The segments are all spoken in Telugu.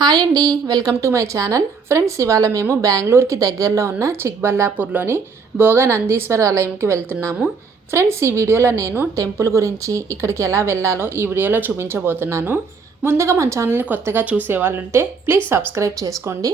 హాయ్ అండి welcome to my channel. Friends ఇవాళ మేము బెంగళూరుకి దగ్గరలో ఉన్న చిక్బల్లాపూర్లోని భోగా నందీశ్వర ఆలయంకి వెళ్తున్నాము. ఫ్రెండ్స్ ఈ వీడియోలో నేను టెంపుల్ గురించి ఇక్కడికి ఎలా వెళ్ళాలో ఈ వీడియోలో చూపించబోతున్నాను. ముందుగా మన ఛానల్ని కొత్తగా చూసే వాళ్ళు ఉంటే ప్లీజ్ సబ్స్క్రైబ్ చేసుకోండి.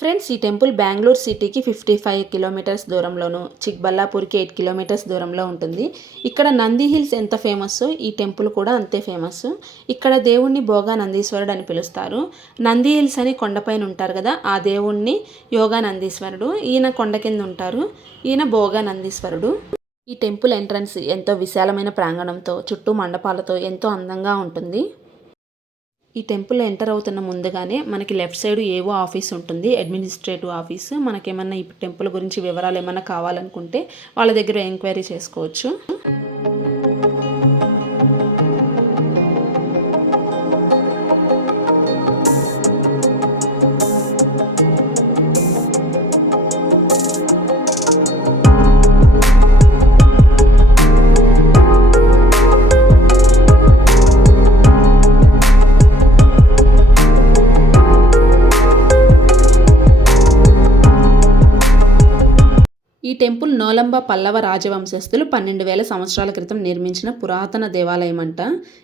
ఫ్రెండ్స్ ఈ టెంపుల్ బెంగళూరు సిటీకి ఫిఫ్టీ ఫైవ్ కిలోమీటర్స్ దూరంలోను చిక్బల్లాపూర్కి ఎయిట్ కిలోమీటర్స్ దూరంలో ఉంటుంది. ఇక్కడ నంది హిల్స్ ఎంత ఫేమస్? ఈ టెంపుల్ కూడా అంతే ఫేమస్. ఇక్కడ దేవుణ్ణి భోగా నందీశ్వరుడు అని పిలుస్తారు. నంది హిల్స్ అని కొండపైన ఉంటారు కదా ఆ దేవుణ్ణి యోగా నందీశ్వరుడు ఈయన కొండ కింద ఉంటారు. ఈయన భోగా నందీశ్వరుడు ఈ టెంపుల్ ఎంట్రన్స్ ఎంతో విశాలమైన ప్రాంగణంతో చుట్టూ మండపాలతో ఎంతో అందంగా ఉంటుంది. ఈ టెంపుల్ ఎంటర్ అవుతున్న ముందుగానే మనకి లెఫ్ట్ సైడ్ ఏవో ఆఫీస్ ఉంటుంది అడ్మినిస్ట్రేటివ్ ఆఫీస్. మనకేమన్నా ఈ టెంపుల్ గురించి వివరాలు ఏమైనా కావాలనుకుంటే వాళ్ళ దగ్గర ఎంక్వైరీ చేసుకోవచ్చు. టెంపుల్ నోలంబ పల్లవ రాజవంశస్థులు పన్నెండు వేల సంవత్సరాల క్రితం నిర్మించిన పురాతన దేవాలయం అంట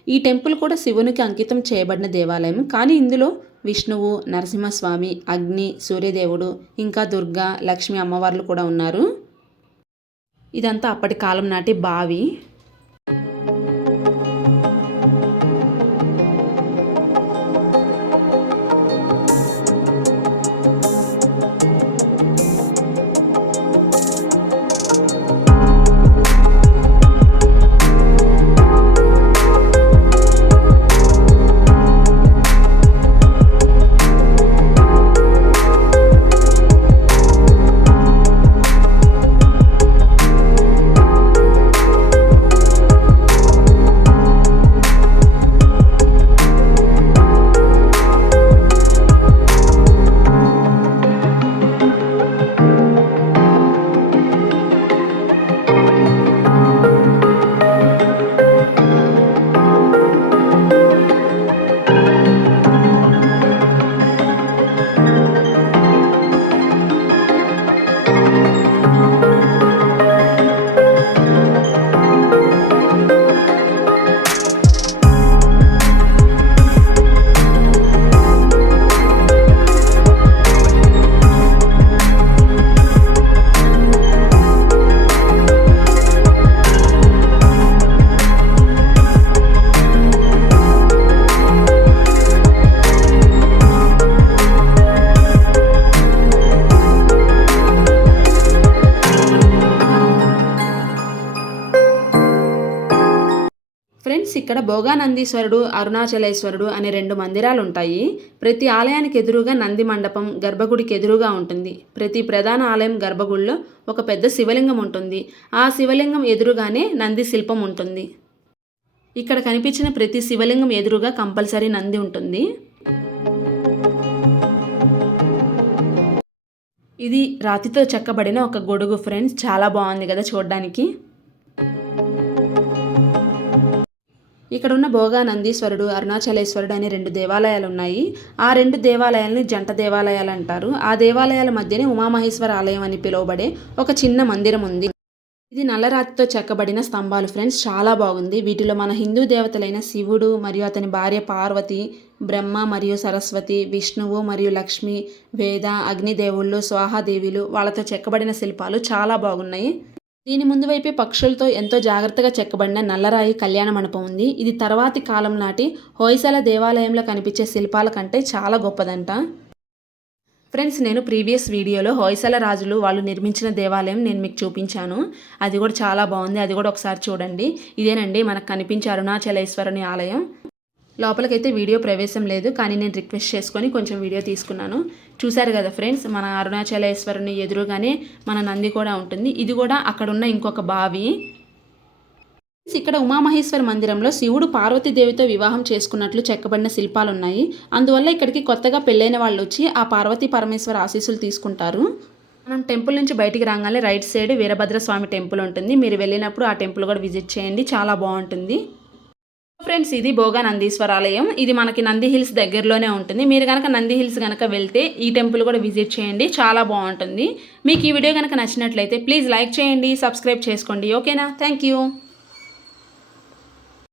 ఈ టెంపుల్ కూడా శివునికి అంకితం చేయబడిన దేవాలయం. కానీ ఇందులో విష్ణువు నరసింహస్వామి అగ్ని సూర్యదేవుడు ఇంకా దుర్గా లక్ష్మి అమ్మవార్లు కూడా ఉన్నారు. ఇదంతా అప్పటి కాలం నాటి బావి. ఇక్కడ భోగానందీశ్వరుడు అరుణాచలేశ్వరుడు అనే రెండు మందిరాలు ఉంటాయి ప్రతి ఆలయానికి ఎదురుగా నంది మండపం గర్భగుడికి ఎదురుగా ఉంటుంది. ప్రతి ప్రధాన ఆలయం గర్భగుడిలో ఒక పెద్ద శివలింగం ఉంటుంది. ఆ శివలింగం ఎదురుగానే నంది శిల్పం ఉంటుంది. ఇక్కడ కనిపించిన ప్రతి శివలింగం ఎదురుగా కంపల్సరీ నంది ఉంటుంది. ఇది రాతితో చెక్కబడిన ఒక గొడుగు ఫ్రెండ్స్. చాలా బాగుంది కదా చూడడానికి. ఇక్కడ ఉన్న భోగానందీశ్వరుడు అరుణాచలేశ్వరుడు అనే రెండు దేవాలయాలు ఉన్నాయి ఆ రెండు దేవాలయాలని జంట దేవాలయాలు అంటారు ఆ దేవాలయాల మధ్యనే ఉమామహేశ్వర ఆలయం అని పిలువబడే ఒక చిన్న మందిరం ఉంది ఇది నల్లరాతితో చెక్కబడిన స్తంభాలు ఫ్రెండ్స్ చాలా బాగుంది. వీటిలో మన హిందూ దేవతలైన శివుడు మరియు అతని భార్య పార్వతి బ్రహ్మ మరియు సరస్వతి విష్ణువు మరియు లక్ష్మి వేద అగ్నిదేవుళ్ళు స్వాహాదేవిలు వాళ్ళతో చెక్కబడిన శిల్పాలు చాలా బాగున్నాయి. దీని ముందు వైపే పక్షులతో ఎంతో జాగ్రత్తగా చెక్కబడిన నల్లరాయి కళ్యాణ మండపం ఉంది. ఇది తర్వాతి కాలం నాటి హోయసల దేవాలయంలో కనిపించే శిల్పాల కంటే చాలా గొప్పదంట. ఫ్రెండ్స్ నేను ప్రీవియస్ వీడియోలో హోయసల రాజులు వాళ్ళు నిర్మించిన దేవాలయం నేను మీకు చూపించాను. అది కూడా చాలా బాగుంది. అది కూడా ఒకసారి చూడండి. ఇదేనండి మనకు కనిపించే అరుణాచలేశ్వరుని ఆలయం. లోపలికైతే వీడియో ప్రవేశం లేదు. కానీ నేను రిక్వెస్ట్ చేసుకొని కొంచెం వీడియో తీసుకున్నాను. చూశారు కదా ఫ్రెండ్స్ మన అరుణాచలేశ్వరుని ఎదురుగానే మన నంది కూడా ఉంటుంది. ఇది కూడా అక్కడున్న ఇంకొక బావి. ఇక్కడ ఉమామహేశ్వర మందిరంలో శివుడు పార్వతీదేవితో వివాహం చేసుకున్నట్లు చెక్కబడిన శిల్పాలు ఉన్నాయి అందువల్ల ఇక్కడికి కొత్తగా పెళ్ళైన వాళ్ళు వచ్చి ఆ పార్వతీ పరమేశ్వర ఆశీస్సులు తీసుకుంటారు. మనం టెంపుల్ నుంచి బయటికి రాగానే right side Veerabhadra Swamy temple ఉంటుంది. మీరు వెళ్ళినప్పుడు ఆ టెంపుల్ కూడా విజిట్ చేయండి. చాలా బాగుంటుంది. ఫ్రెండ్స్ ఇది భోగా నందీశ్వర ఆలయం ఇది మనకి నంది హిల్స్ దగ్గరలోనే ఉంటుంది. మీరు కనుక నంది హిల్స్ కనుక వెళ్తే ఈ టెంపుల్ కూడా విజిట్ చేయండి. చాలా బాగుంటుంది. మీకు ఈ వీడియో కనుక నచ్చినట్లయితే ప్లీజ్ లైక్ చేయండి సబ్స్క్రైబ్ చేసుకోండి. ఓకేనా? Thank you.